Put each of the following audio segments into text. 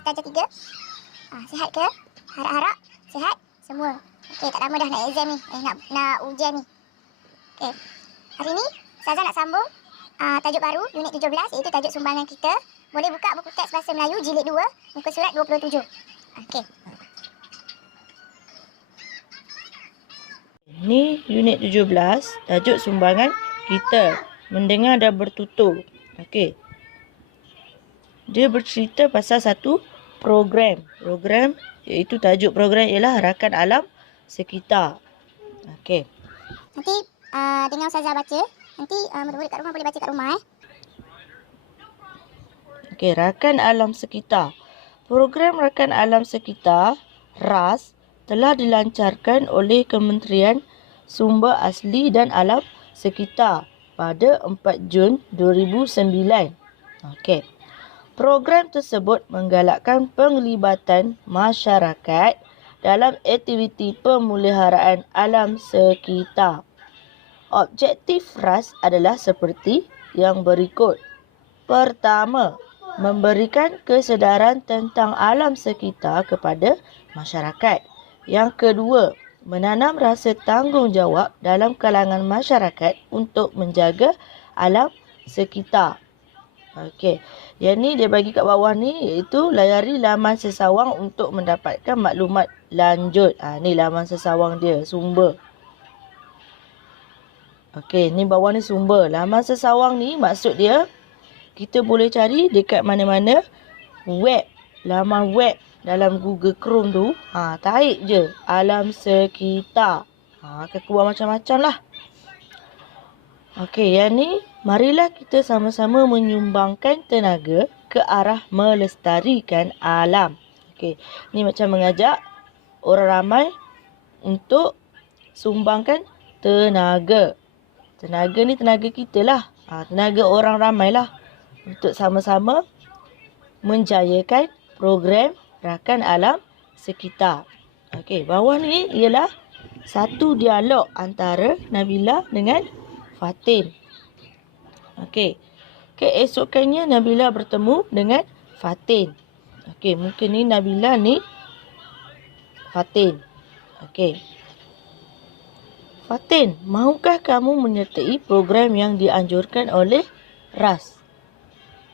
kelas darjah 3. Sihat ke? Harap-harap sihat semua. Okey, tak lama dah nak exam ni. Nak ujian ni. Okey. Hari ni Ustazah nak sambung tajuk baru unit 17 iaitu tajuk sumbangan kita. Boleh buka buku teks bahasa Melayu jilid 2 muka surat 27. Okey. Ni unit 17, tajuk sumbangan kita. Mendengar dan bertutur. Okey. Dia bercerita pasal satu program. Program iaitu tajuk program ialah rakan alam sekitar. Okey. Nanti dengan Ustazah baca. Nanti murid-murid kat rumah boleh baca kat rumah Okey, rakan alam sekitar. Program rakan alam sekitar RAS telah dilancarkan oleh Kementerian Sumber Asli dan Alam Sekitar pada 4 Jun 2009. Okey. Program tersebut menggalakkan penglibatan masyarakat dalam aktiviti pemeliharaan alam sekitar. Objektif RAS adalah seperti yang berikut. Pertama, memberikan kesedaran tentang alam sekitar kepada masyarakat. Yang kedua, menanam rasa tanggungjawab dalam kalangan masyarakat untuk menjaga alam sekitar. Okey, yang ni dia bagi kat bawah ni iaitu layari laman sesawang untuk mendapatkan maklumat lanjut. Ni laman sesawang dia, sumber. Okey, ni bawah ni sumber. Laman sesawang ni maksud dia kita boleh cari dekat mana-mana web, laman web dalam Google Chrome tu. Tarik je alam sekitar. Akan keluar macam-macam lah. Okey, yang ni marilah kita sama-sama menyumbangkan tenaga ke arah melestarikan alam. Okey, ni macam mengajak orang ramai untuk sumbangkan tenaga. Tenaga ni tenaga kita lah. Tenaga orang ramai lah. Untuk sama-sama menjayakan program rakan alam sekitar. Okey, bawah ni ialah satu dialog antara Nabila dengan Fatin. Okey. Keesokannya Nabila bertemu dengan Fatin. Okey, mungkin ni Nabila ni Fatin. Okey. Fatin, mahukah kamu menyertai program yang dianjurkan oleh RAS?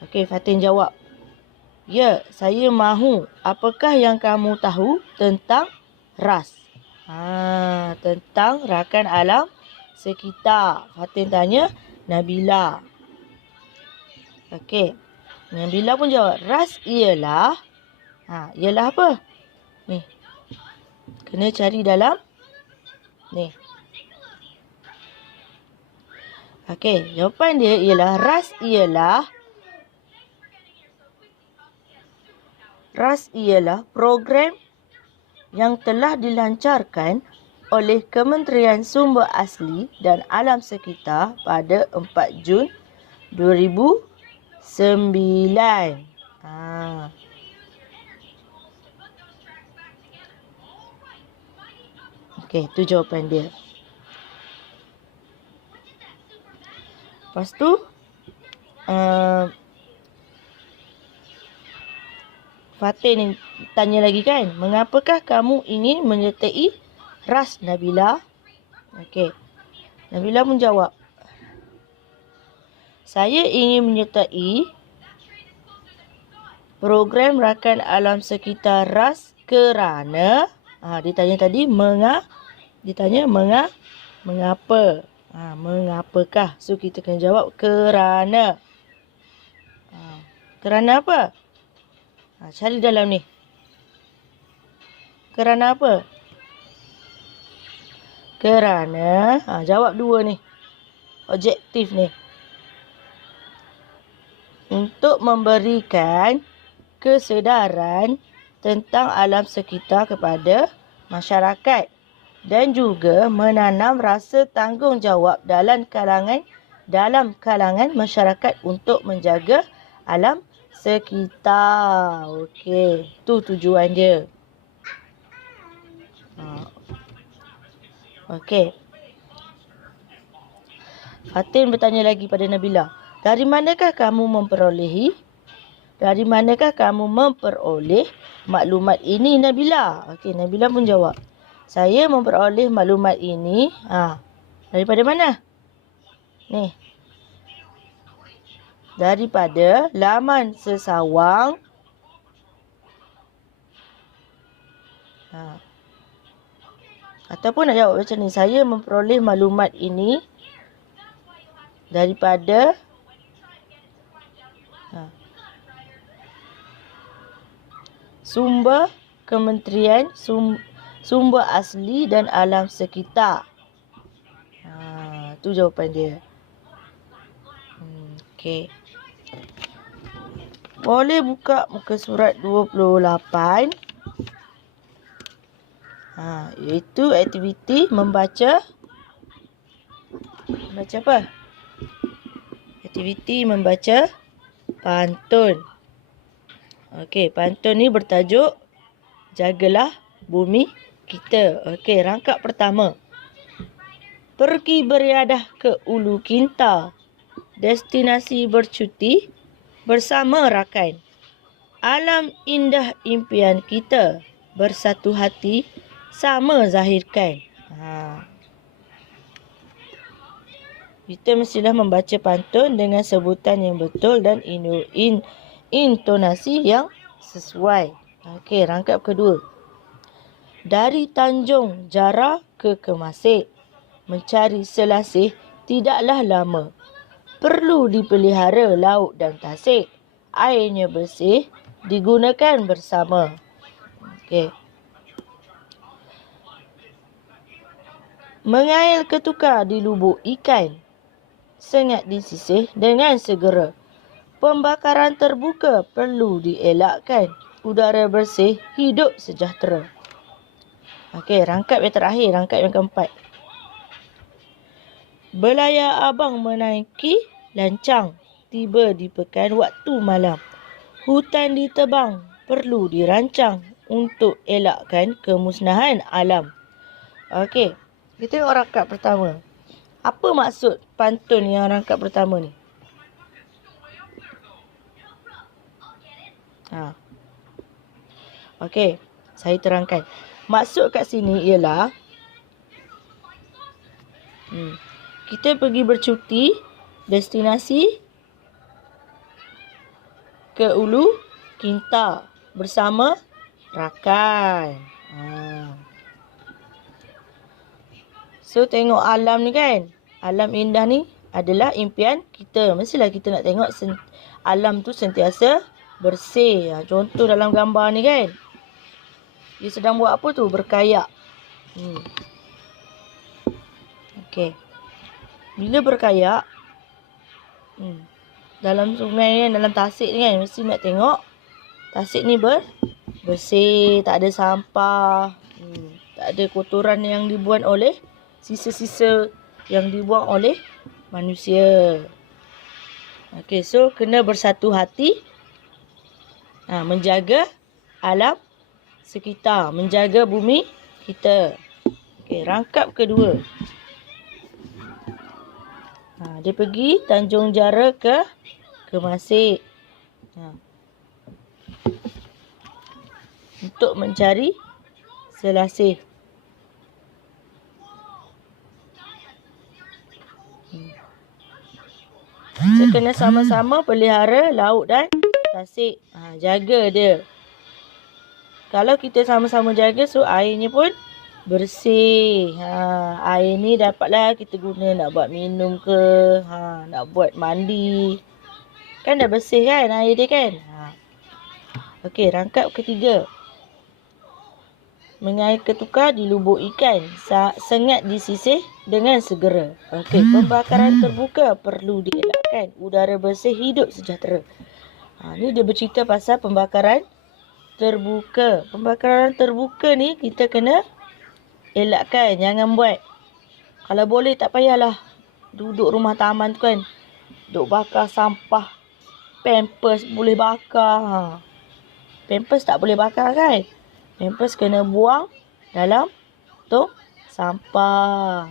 Okey, Fatin jawab. Ya, saya mahu. Apakah yang kamu tahu tentang RAS? Tentang rakan alam sekitar. Fatin tanya Nabila. Okey. Nabila pun jawab. RAS ialah. Ialah apa? Ni. Kena cari dalam. Ni. Okey. Jawapan dia ialah. RAS ialah program yang telah dilancarkan oleh Kementerian Sumber Asli dan Alam Sekitar pada 4 Jun 2009. Okey, itu jawapan dia. Lepas tu, Fatin ni tanya lagi kan, mengapakah kamu ingin menyertai RAS, Nabila? Okey. Nabila pun jawab. Saya ingin menyertai program rakan alam sekitar RAS kerana dia tanya tadi mengapa? Mengapakah? So kita kena jawab kerana. Kerana apa? Cari dalam ni. Kerana apa? Kerana, jawab dua ni. Objektif ni. Untuk memberikan kesedaran tentang alam sekitar kepada masyarakat. Dan juga menanam rasa tanggungjawab dalam kalangan masyarakat untuk menjaga alam sekitar. Okey, tu tujuan dia. Okey. Fatin bertanya lagi pada Nabila. Dari manakah kamu memperolehi Dari manakah kamu memperoleh maklumat ini, Nabila? Okey, Nabila pun jawab. Saya memperoleh maklumat ini daripada mana? Ni. Daripada laman sesawang. Ataupun nak jawab macam ni. Saya memperoleh maklumat ini daripada sumber kementerian sumber asli dan alam sekitar. Tu jawapan dia. Okey. Boleh buka muka surat 28. Iaitu aktiviti membaca. Membaca apa? Aktiviti membaca pantun. Okey, pantun ni bertajuk Jagalah Bumi Kita. Okey, rangkap pertama. Pergi beriadah ke Ulu Kinta. Destinasi bercuti bersama rakan. Alam indah impian kita. Bersatu hati sama zahirkan. Kita mestilah membaca pantun dengan sebutan yang betul dan intonasi yang sesuai. Okey, rangkap kedua. Dari Tanjung Jara ke Kemasik. Mencari selasih tidaklah lama. Perlu dipelihara laut dan tasik. Airnya bersih, digunakan bersama. Okey. Mengail ketukar di lubuk ikan. Sengat disisih dengan segera. Pembakaran terbuka perlu dielakkan. Udara bersih, hidup sejahtera. Okey, rangkap yang terakhir, rangkap yang keempat. Belayar abang menaiki lancang. Tiba di pekan waktu malam. Hutan ditebang, perlu dirancang untuk elakkan kemusnahan alam. Okey, kita tengok rangkap pertama. Apa maksud pantun yang rangkap pertama ni? Okey, saya terangkan. Maksud kat sini ialah kita pergi bercuti, destinasi ke Ulu Kinta bersama rakan. So tengok alam ni kan. Alam indah ni adalah impian kita. Mestilah kita nak tengok alam tu sentiasa bersih. Contoh dalam gambar ni kan. Dia sedang buat apa tu? Berkayak. Okey. Bila berkayak, dalam sungai ni, dalam tasik ni kan, mesti nak tengok tasik ni bersih, tak ada sampah, tak ada kotoran yang dibuang oleh sisa-sisa yang dibuang oleh manusia. Okey, so kena bersatu hati menjaga alam sekitar, menjaga bumi kita. Okey, rangkap kedua. Dia pergi Tanjung Jara ke Kemasik. Untuk mencari selasih. Kita kena sama-sama pelihara laut dan tasik. Jaga dia. Kalau kita sama-sama jaga, so airnya pun bersih. Air ni dapatlah kita guna nak buat minum ke, nak buat mandi. Kan dah bersih kan air dia kan? Okey, rangkap ketiga. Mengair ketukar di lubuk ikan. Sengat disisih dengan segera. Okey, pembakaran terbuka perlu dielakkan. Udara bersih, hidup sejahtera. Ni dia bercerita pasal pembakaran terbuka. Pembakaran terbuka ni kita kena elakkan, jangan buat. Kalau boleh tak payahlah duduk rumah taman tu kan. Duk bakar sampah. Pampers boleh bakar. Pampers tak boleh bakar kan. Pampers kena buang dalam tong sampah.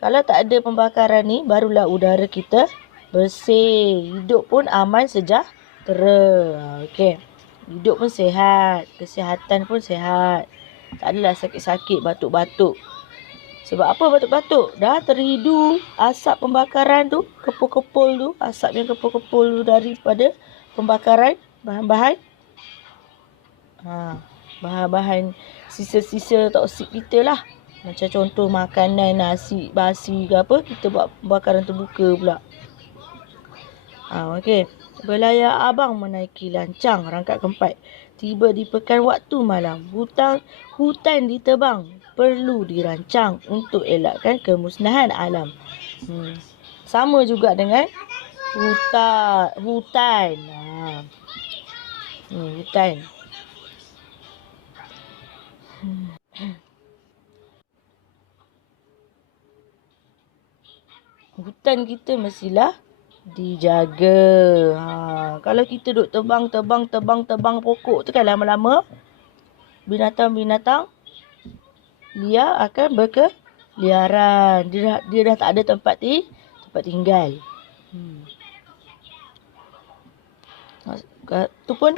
Kalau tak ada pembakaran ni, barulah udara kita bersih. Hidup pun aman sejahtera. Okey. Hidup pun sihat. Kesihatan pun sihat. Tak adalah sakit-sakit, batuk-batuk. Sebab apa batuk-batuk? Dah terhidu asap pembakaran tu, kepul-kepul tu, asap yang kepul-kepul tu daripada pembakaran bahan-bahan bahan-bahan sisa-sisa toksik kita lah. Macam contoh makanan nasi basi ke apa, kita buat pembakaran terbuka pula. Okey. Belayar abang menaiki lancang rangkap keempat. Tiba di pekan waktu malam. Hutan ditebang. Perlu dirancang untuk elakkan kemusnahan alam. Sama juga dengan hutan. Hutan. Hutan kita mestilah dijaga. Kalau kita duk tebang pokok tu kan, lama-lama binatang-binatang liar akan berkeliaran. Dia dah tak ada tempat tinggal. Tu pun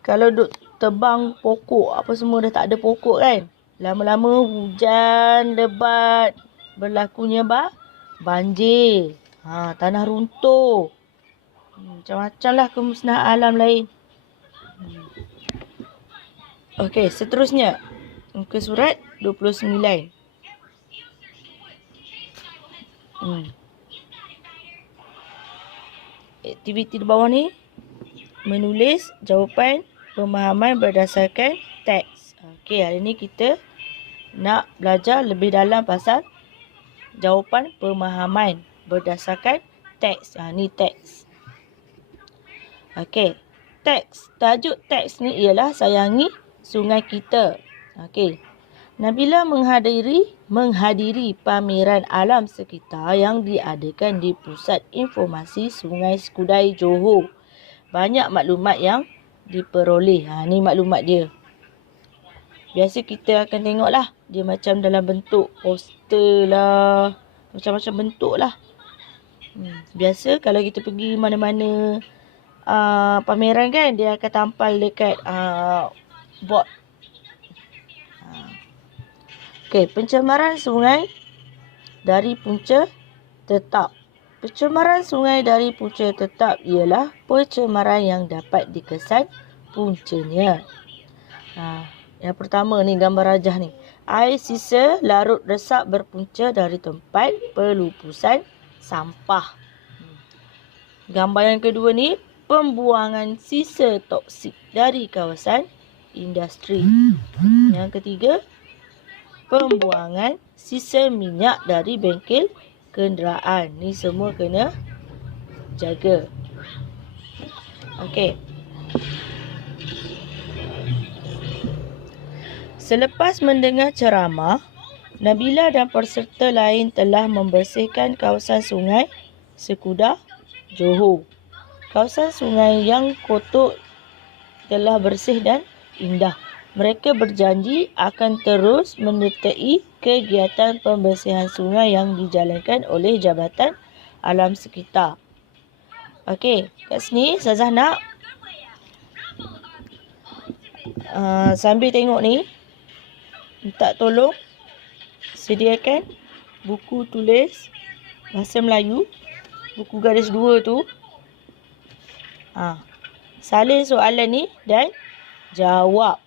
kalau duk tebang pokok apa semua dah tak ada pokok kan. Lama-lama hujan lebat, berlakunya banjir. Tanah runtuh. Macam-macam lah kemusnahan alam lain. Okey, seterusnya. Muka surat 29. Aktiviti di bawah ni menulis jawapan pemahaman berdasarkan teks. Okey, hari ni kita nak belajar lebih dalam pasal jawapan pemahaman berdasarkan teks. Ni teks. Okey, teks. Tajuk teks ni ialah Sayangi Sungai Kita. Okey. Nabila menghadiri pameran alam sekitar yang diadakan di Pusat Informasi Sungai Skudai, Johor. Banyak maklumat yang diperoleh. Ni maklumat dia. Biasa kita akan tengok lah. Dia macam dalam bentuk poster lah. Macam-macam bentuk lah. Biasa kalau kita pergi mana-mana pameran kan, dia akan tampal dekat board. Okey, pencemaran sungai dari punca tetap. Pencemaran sungai dari punca tetap ialah pencemaran yang dapat dikesan puncanya. Yang pertama ni gambar rajah ni. Air sisa larut resap berpunca dari tempat pelupusan sampah. Gambar yang kedua ni, pembuangan sisa toksik dari kawasan industri. Yang ketiga, pembuangan sisa minyak dari bengkel kenderaan. Ni semua kena jaga. Okey. Selepas mendengar ceramah, Nabila dan peserta lain telah membersihkan kawasan sungai Skudai, Johor. Kawasan sungai yang kotor telah bersih dan indah. Mereka berjanji akan terus menyertai kegiatan pembersihan sungai yang dijalankan oleh Jabatan Alam Sekitar. Okey, kat sini Ustazah nak sambil tengok ni, minta tolong sediakan buku tulis bahasa Melayu, buku garis 2 tu. Salin soalan ni dan jawab.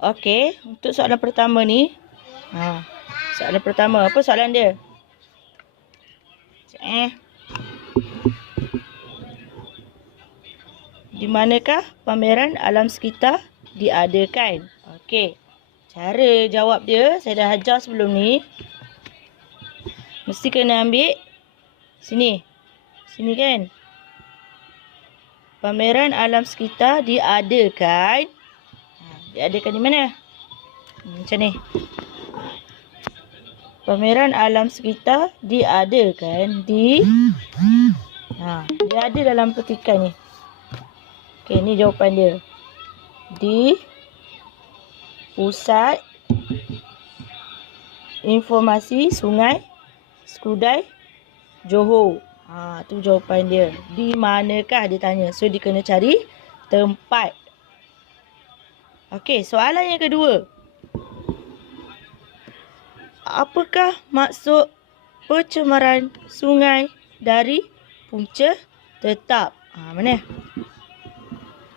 Okey, untuk soalan pertama ni. Soalan pertama, apa soalan dia? Di manakah pameran alam sekitar diadakan? Okey. Cara jawab dia saya dah ajar sebelum ni. Mesti kena ambil sini. Sini kan? Pameran alam sekitar diadakan. Diadakan di mana? Macam ni. Pameran alam sekitar diadakan di dia ada dalam petikan ni. Okey, ni jawapan dia. Di Pusat informasi Sungai Skudai, Johor. Tu jawapan dia. Di manakah dia tanya. So, dia kena cari tempat. Okey, soalan yang kedua. Apakah maksud pencemaran sungai dari punca tetap? Mana?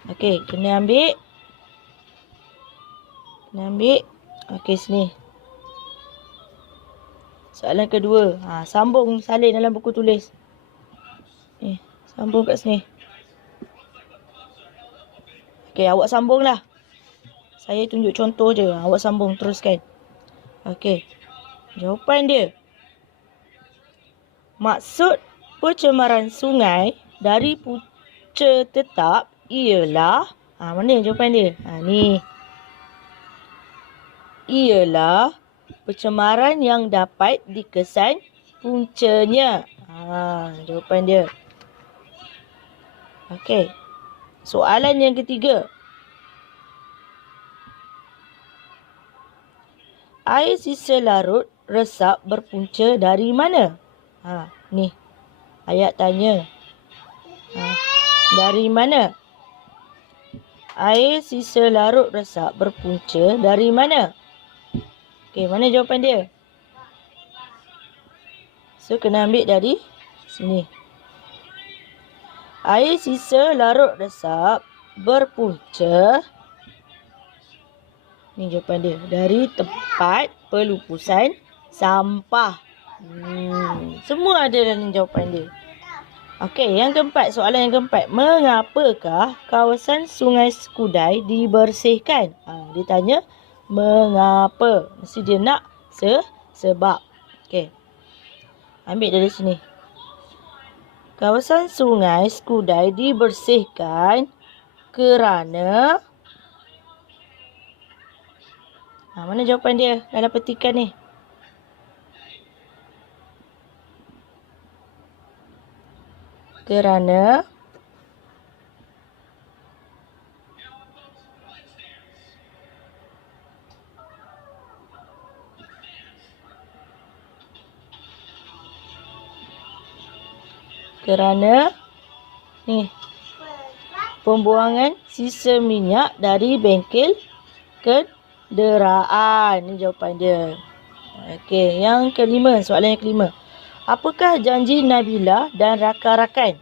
Okey, kena ambil. Okey, sini. Soalan kedua. Sambung salin dalam buku tulis. Sambung kat sini. Okey, awak sambunglah. Saya tunjuk contoh je. Awak sambung teruskan. Okey. Jawapan dia. Maksud pencemaran sungai dari punca tetap ialah, mana jawapan dia? Ni. Ialah pencemaran yang dapat dikesan puncanya. Jawapan dia. Okey. Soalan yang ketiga. Air sisa larut resap berpunca dari mana? Ni. Ayat tanya. Dari mana? Air sisa larut resap berpunca dari mana? Okey, mana jawapan dia? So, kena ambil dari sini. Air sisa larut resap berpunca. Ni jawapan dia. Dari tempat pelupusan sampah. Semua ada dalam jawapan dia. Okey, yang keempat. Soalan yang keempat. Mengapakah kawasan Sungai Skudai dibersihkan? Dia tanya, mengapa? Mesti dia nak sebab. Okey. Ambil dari sini. Kawasan Sungai Skudai dibersihkan kerana... mana jawapan dia dalam petikan ni? Kerana ni pembuangan sisa minyak dari bengkel kenderaan. Ni jawapan dia. Okey, yang kelima, soalan yang kelima. Apakah janji Nabila dan rakan-rakan?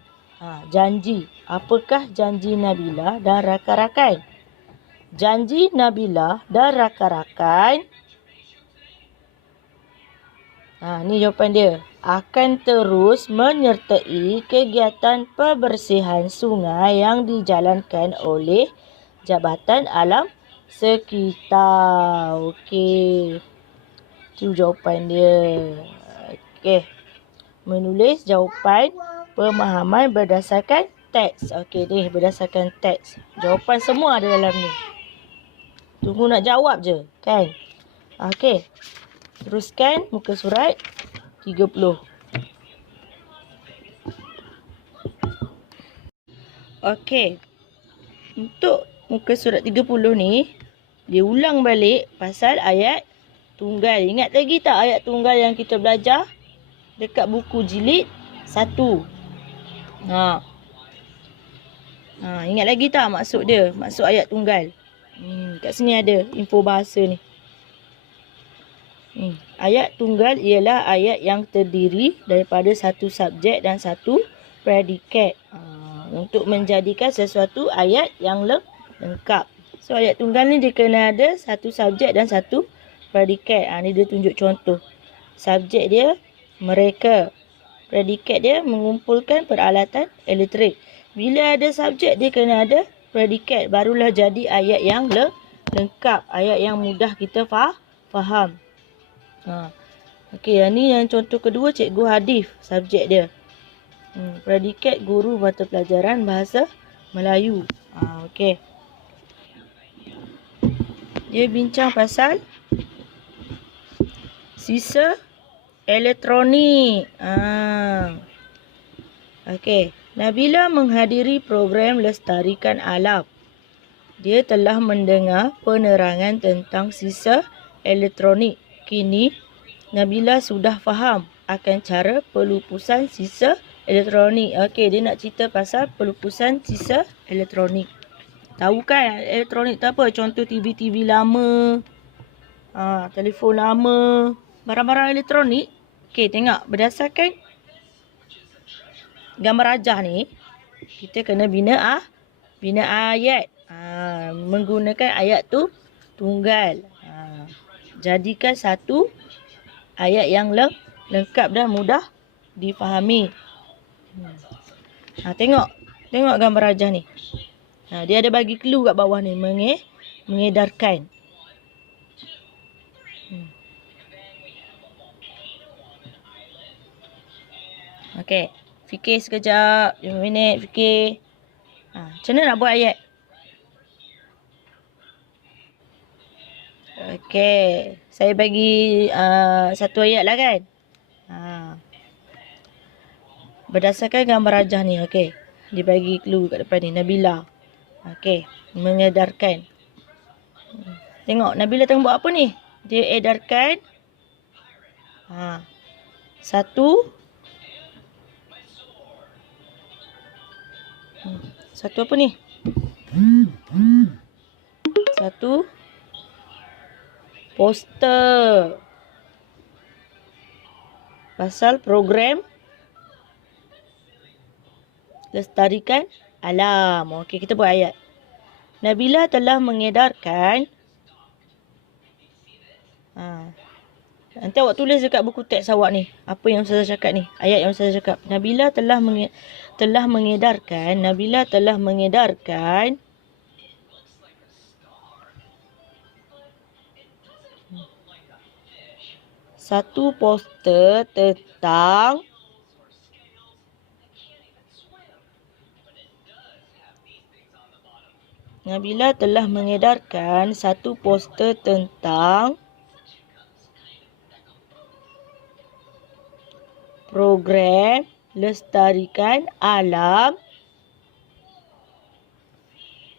Janji. Apakah janji Nabila dan rakan-rakan? Janji Nabila dan rakan-rakan. Ni jawapan dia. Akan terus menyertai kegiatan pembersihan sungai yang dijalankan oleh Jabatan Alam Sekitar. Okey. Itu jawapan dia. Okey. Menulis jawapan pemahaman berdasarkan teks. Okey ni berdasarkan teks. Jawapan semua ada dalam ni. Tunggu nak jawab je, kan? Okey. Teruskan muka surat 30. Okey. Untuk muka surat 30 ni, dia ulang balik pasal ayat tunggal. Ingat lagi tak ayat tunggal yang kita belajar dekat buku jilid 1? Ingat lagi tak maksud dia? Maksud ayat tunggal. Kat sini ada info bahasa ni. Ayat tunggal ialah ayat yang terdiri daripada satu subjek dan satu predikat. Untuk menjadikan sesuatu ayat yang lengkap. So ayat tunggal ni dia kena ada satu subjek dan satu predikat. Ni dia tunjuk contoh. Subjek dia mereka. Predikat dia mengumpulkan peralatan elektrik. Bila ada subjek dia kena ada predikat. Barulah jadi ayat yang lengkap. Ayat yang mudah kita faham. Okey, ni yang contoh kedua Cikgu Hadif. Subjek dia. Predikat guru mata pelajaran bahasa Melayu. Okey. Dia bincang pasal sisa elektronik. Okey. Nabila menghadiri program Lestarikan Alam. Dia telah mendengar penerangan tentang sisa elektronik. Kini, Nabila sudah faham akan cara pelupusan sisa elektronik. Okey, dia nak cerita pasal pelupusan sisa elektronik. Tahu kan elektronik tu apa? Contoh TV-TV lama, telefon lama, barang-barang elektronik. Okey, tengok berdasarkan gambar rajah ni, kita kena bina ayat. Menggunakan ayat tu tunggal. Jadikan satu ayat yang lengkap dan mudah difahami. Tengok gambar rajah ni. Dia ada bagi clue kat bawah ni, mengedarkan. Okey, fikir sekejap, 5 minit fikir. Macam mana nak buat ayat? Okey, saya bagi satu ayat lah kan. Berdasarkan gambar rajah ni, okey. Dia bagi clue kat depan ni, Nabila. Okey, mengedarkan. Tengok, Nabila tengah buat apa ni? Dia edarkan satu apa ni? Satu poster pasal program lestarikan alam. Okey, kita buat ayat. Nabila telah mengedarkan. Nanti awak tulis dekat buku teks awak ni. Apa yang saya cakap ni? Ayat yang saya cakap. Nabila telah mengedarkan satu poster tentang program lestarikan alam.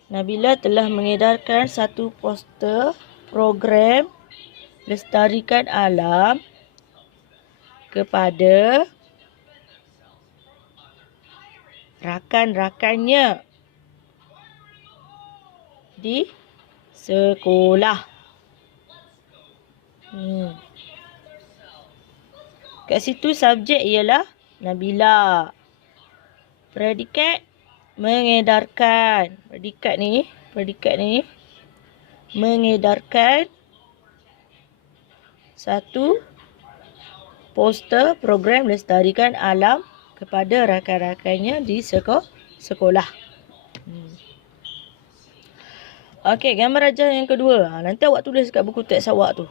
Nabila telah mengedarkan satu poster program lestarikan alam kepada rakan-rakannya di sekolah. Kat situ subjek ialah Nabila. Predikat mengedarkan. Predikat ni mengedarkan satu poster program lestarikan alam kepada rakan-rakannya di sekolah. Okey, gambar rajah yang kedua. Nanti awak tulis kat buku teks awak tu.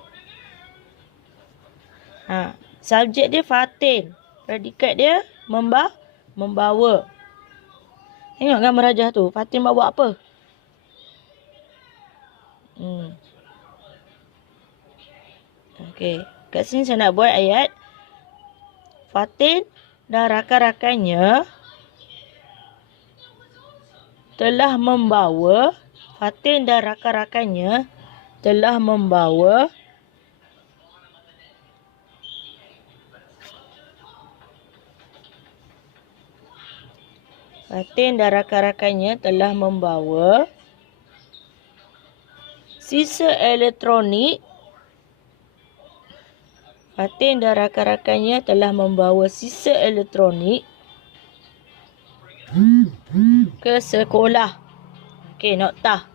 Subjek dia Fatin. Predikat dia membawa. Tengok gambar rajah tu. Fatin bawa apa? Okey. Kat sini saya nak buat ayat. Fatin dan rakan-rakannya telah membawa sisa elektronik. Ke sekolah. Okey, noktah.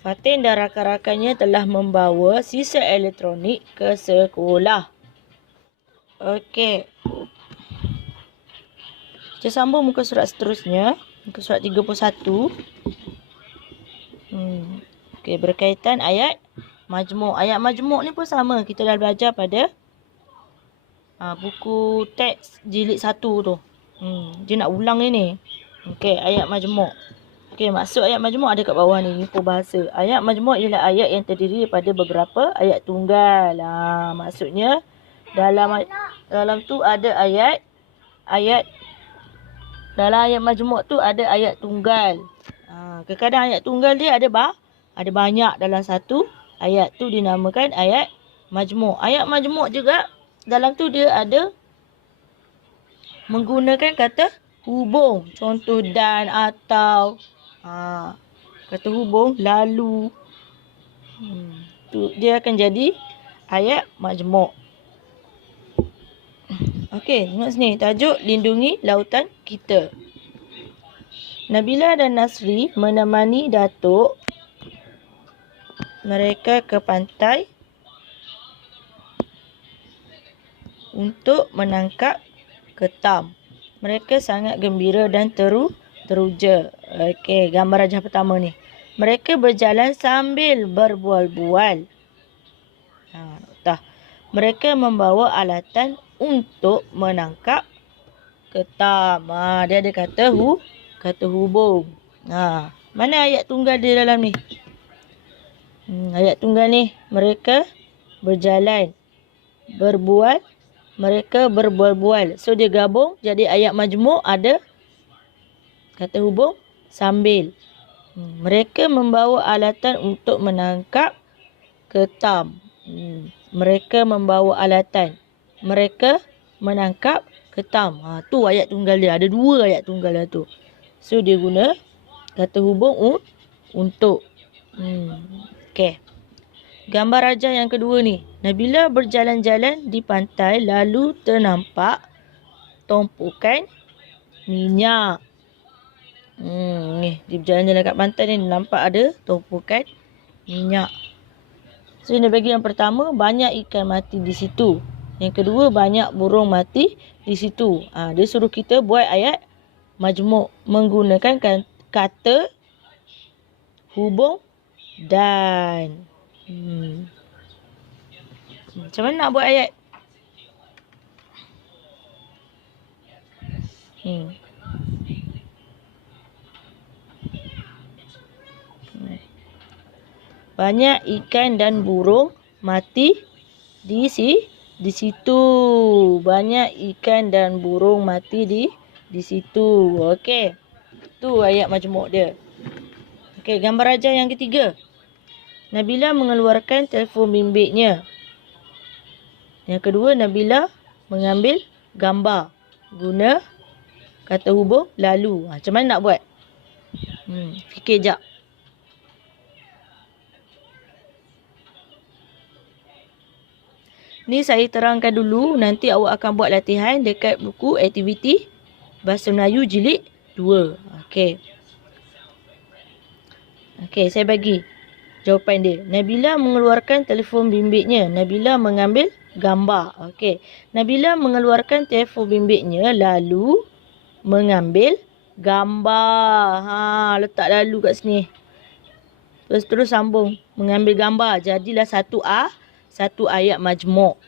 Fatin dan rakan-rakannya telah membawa sisa elektronik ke sekolah. Okey. Kita sambung muka surat seterusnya. Muka surat 31. Okey, berkaitan ayat majmuk. Ayat majmuk ni pun sama. Kita dah belajar pada buku teks jilid 1 tu. Dia nak ulang ni. Okey, ayat majmuk. Okey, maksud ayat majmuk ada kat bawah ni, info bahasa. Ayat majmuk ialah ayat yang terdiri daripada beberapa ayat tunggal. Maksudnya dalam tu ada ayat dalam ayat majmuk tu ada ayat tunggal. Kadang-kadang ayat tunggal dia ada banyak dalam satu ayat tu dinamakan ayat majmuk. Ayat majmuk juga dalam tu dia ada menggunakan kata hubung. Contoh dan, atau. Kata hubung, lalu. Tu dia akan jadi ayat majmuk. Okey, tengok sini. Tajuk lindungi lautan kita. Nabila dan Nasri menemani Datuk mereka ke pantai untuk menangkap ketam. Mereka sangat gembira dan teruja. Okey, gambar rajah pertama ni. Mereka berjalan sambil berbual-bual. Mereka membawa alatan untuk menangkap ketam. Dia ada kata hubung. Mana ayat tunggal dia dalam ni? Ayat tunggal ni, mereka berjalan, mereka berbual-bual. So dia gabung jadi ayat majmuk, ada kata hubung sambil. Mereka membawa alatan untuk menangkap ketam. Mereka membawa alatan. Mereka menangkap ketam. Tu ayat tunggal dia. Ada 2 ayat tunggal dia tu. So dia guna kata hubung untuk. Okey. Gambar rajah yang kedua ni. Nabila berjalan-jalan di pantai lalu ternampak tumpukan minyak. Ni, dia berjalan-jalan kat pantai ni nampak ada tumpukan minyak. So dia bagi yang pertama, banyak ikan mati di situ. Yang kedua, banyak burung mati di situ. Dia suruh kita buat ayat majmuk menggunakan kata hubung dan. Macam mana nak buat ayat? Banyak ikan dan burung mati di situ. Banyak ikan dan burung mati di situ. Okey. Tu ayat majmuk dia. Okey, gambar rajah yang ketiga. Nabila mengeluarkan telefon bimbitnya. Yang kedua, Nabila mengambil gambar. Guna kata hubung lalu. Macam mana nak buat? Fikir jap. Ni saya terangkan dulu. Nanti awak akan buat latihan dekat buku aktiviti Bahasa Melayu jilid 2. Okey. Okey, saya bagi jawapan dia. Nabila mengeluarkan telefon bimbitnya. Nabila mengambil gambar. Okey. Nabila mengeluarkan telefon bimbitnya lalu mengambil gambar. Letak lalu kat sini. Terus sambung. Mengambil gambar. Jadilah satu ayat majmuk.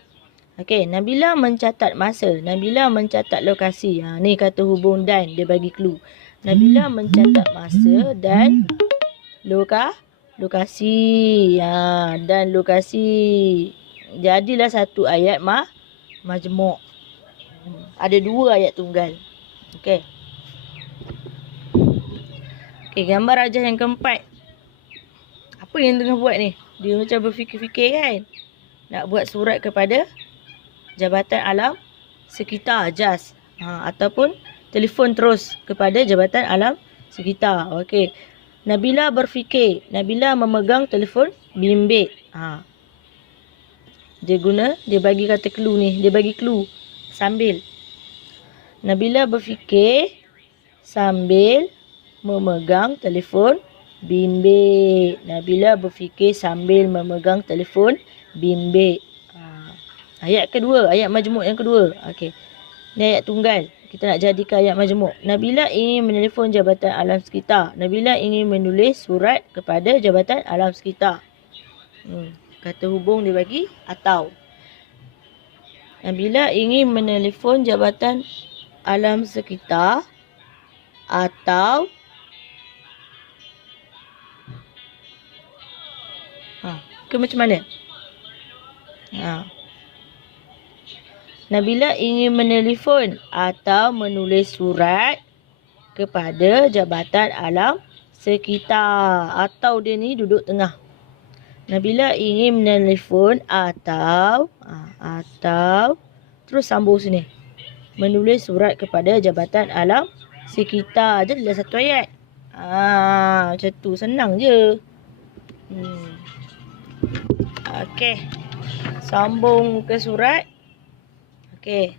Okey, Nabila mencatat masa. Nabila mencatat lokasi. Ni kata hubung dan. Dia bagi clue. Nabila mencatat masa dan lokasi. Dan lokasi. Jadilah satu ayat majmuk. Ada 2 ayat tunggal. Okey. Okey, gambar rajah yang keempat. Apa yang tengah buat ni? Dia macam berfikir-fikir kan? Nak buat surat kepada Jabatan Alam Sekitar, JAS. Ataupun telefon terus kepada Jabatan Alam Sekitar. Okey. Nabila berfikir. Nabila memegang telefon bimbit. Dia bagi kata clue ni. Dia bagi clue. Sambil. Nabila berfikir sambil memegang telefon bimbit. Nabila berfikir sambil memegang telefon bimbit. Ayat kedua, ayat majmuk yang kedua. Okey. Ni ayat tunggal. Kita nak jadikan ayat majmuk. Nabila ingin menelefon Jabatan Alam Sekitar. Nabila ingin menulis surat kepada Jabatan Alam Sekitar. Kata hubung dia bagi atau. Nabila ingin menelefon Jabatan Alam Sekitar atau ke macam mana? Nabila ingin menelefon atau menulis surat kepada Jabatan Alam Sekitar. Atau dia ni duduk tengah. Nabila ingin menelefon atau terus sambung sini. Menulis surat kepada Jabatan Alam Sekitar. Jadilah satu ayat. Macam tu. Senang je. Okey. Sambung muka surat. Okey.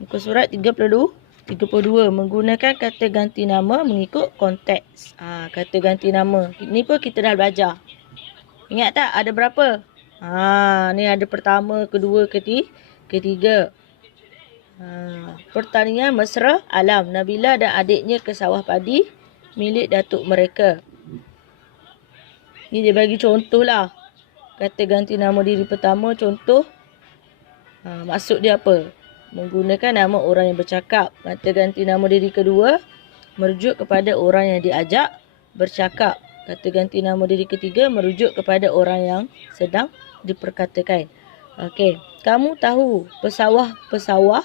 Muka surat 32. Menggunakan kata ganti nama mengikut konteks. Kata ganti nama. Ni pun kita dah belajar. Ingat tak ada berapa? Ni ada pertama, kedua, ketiga. Pertanian mesra alam. Nabila dan adiknya ke sawah padi milik datuk mereka. Ni dia bagi contoh lah. Kata ganti nama diri pertama, contoh. Maksud dia apa? Menggunakan nama orang yang bercakap. Kata ganti nama diri kedua, merujuk kepada orang yang diajak bercakap. Kata ganti nama diri ketiga, merujuk kepada orang yang sedang diperkatakan. Okey, kamu tahu pesawah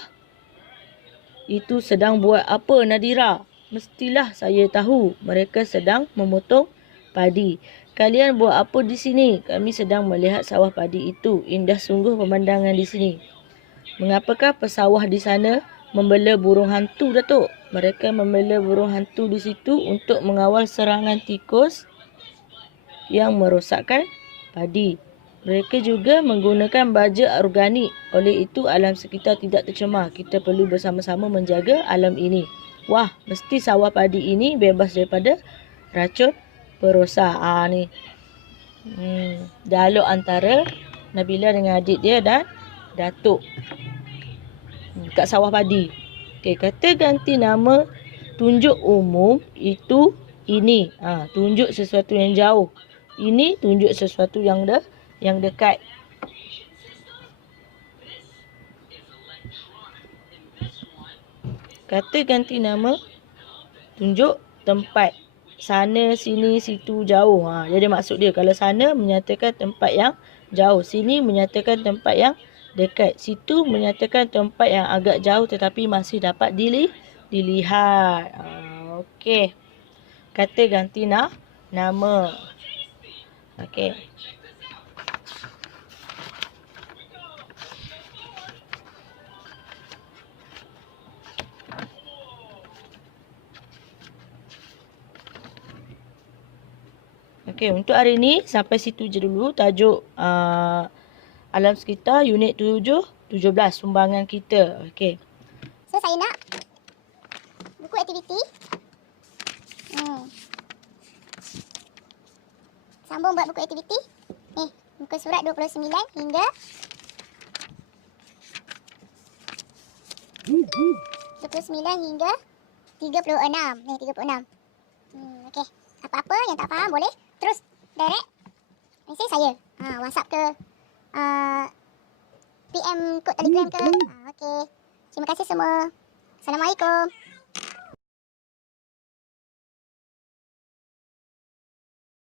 itu sedang buat apa, Nadira? Mestilah saya tahu. Mereka sedang memotong padi. Kalian buat apa di sini? Kami sedang melihat sawah padi itu. Indah sungguh pemandangan di sini. Mengapakah pesawah di sana membela burung hantu, Datuk? Mereka membela burung hantu di situ untuk mengawal serangan tikus yang merosakkan padi. Mereka juga menggunakan baja organik. Oleh itu, alam sekitar tidak tercemar. Kita perlu bersama-sama menjaga alam ini. Wah, mesti sawah padi ini bebas daripada racun perosak. Ni. Dialog antara Nabila dengan adik dia dan Datuk. Kat sawah padi. Okey, kata ganti nama tunjuk umum itu ini. Tunjuk sesuatu yang jauh. Ini tunjuk sesuatu yang dekat. Kata ganti nama tunjuk tempat. Sana, sini, situ, jauh. Jadi maksud dia, kalau sana menyatakan tempat yang jauh. Sini menyatakan tempat yang dekat. Situ menyatakan tempat yang agak jauh tetapi masih dapat dilihat. Okey. Kata ganti nama. Okey. Okey, untuk hari ni sampai situ je dulu tajuk alam sekitar unit 17 sumbangan kita. Okey. So, saya nak buku aktiviti. Sambung buat buku aktiviti. Ni, muka surat 29 hingga 29 hingga 36. Ni, 36. Okey. Apa-apa yang tak faham boleh terus direct mesej saya. WhatsApp ke PM kod Telegram ke. Okey. Terima kasih semua. Assalamualaikum.